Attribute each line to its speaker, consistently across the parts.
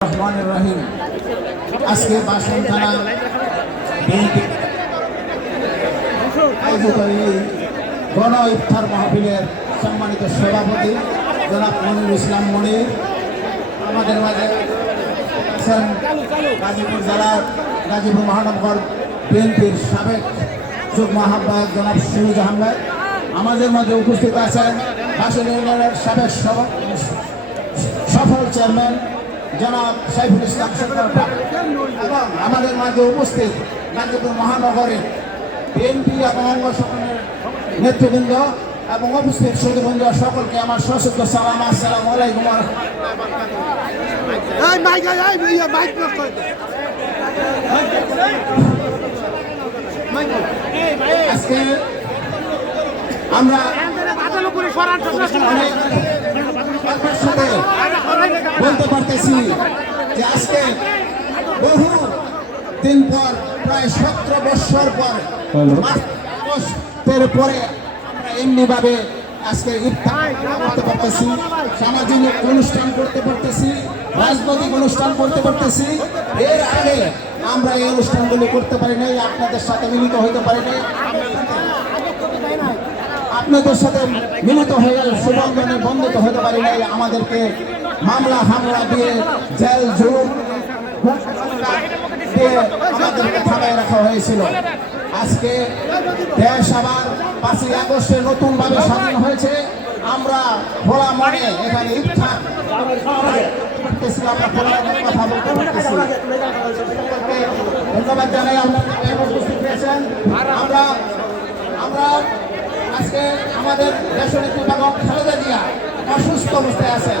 Speaker 1: রহমান রহিম আজকে বাসন থানা গণ ইফতার মাহফিলের সম্মানিত সভাপতি জনাব মনির ইসলাম মনির, আমাদের মাঝে আছেন গাজীপুর জেলার গাজীপুর মহানগর বিএনপির সাবেক যুগ্ম আহ্বায়ক জনাব সুরুজ আহমেদ। আমাদের মাঝে উপস্থিত আছেন বাসন ইউনিয়নের সাবেক সফল চেয়ারম্যান জনাব সাইফুল ইসলাম এবং আমাদের মাঝে উপস্থিত গাজীপুর মহানগরের বিএনপি এবং অঙ্গ সংগঠনের নেতৃবৃন্দ এবং উপস্থিত সুদীবৃন্দ সকলকে আমার সশস্ত্র সালাম আসসালাম আলাইকুম রাহমাতুল্লাহ।
Speaker 2: এই মাইক এই এই মাইক নষ্ট হয়ে যায়।
Speaker 1: আজকে আমরা
Speaker 2: বাদালো করে সরান তো
Speaker 1: অনেক গর্বের সাথে যে আজকে বহু দিন পর প্রায় সতেরো বৎসর পর পরে আমরা এমনিভাবে আজকে ইফতার করতে পারতেছি সামাজিক অনুষ্ঠান করতে পারতেছি রাজনৈতিক অনুষ্ঠান করতে পারতেছি। এর আগে আমরা এই অনুষ্ঠানগুলো করতে পারি নাই আপনাদের সাথে মিলিত হইতে পারি নাই। আপনাদের সাথে মিলিত হয়ে গেল সুবন্ধনে বন্ধিত হতে পারি নাই আমাদেরকে মামলা হামলা দিয়ে জেল, জুলুম রাখা হয়েছিল। আজকে দেশ আবার পাঁচই আগস্টে নতুন ভাবে স্বাধীন হয়েছে। আমরা খোলা মনে এখানে ধন্যবাদ জানাই আমরা আমরা আজকে আমাদের দেশনেত্রী বেগম খালেদা জিয়া অসুস্থ অবস্থায় আছেন।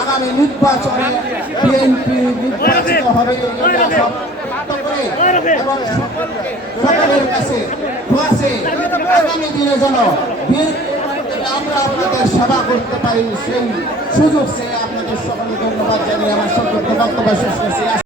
Speaker 1: আগামী নির্বাচনে বিএনপি নির্বাচিত হবে সকলের কাছে আগামী দিনে যেন আমরা আপনাদের সেবা করতে পারি, সেই সুযোগ সে আপনাদের সকলকে ধন্যবাদ জানিয়ে আমার সকলকে বক্তব্য শেষ করছি।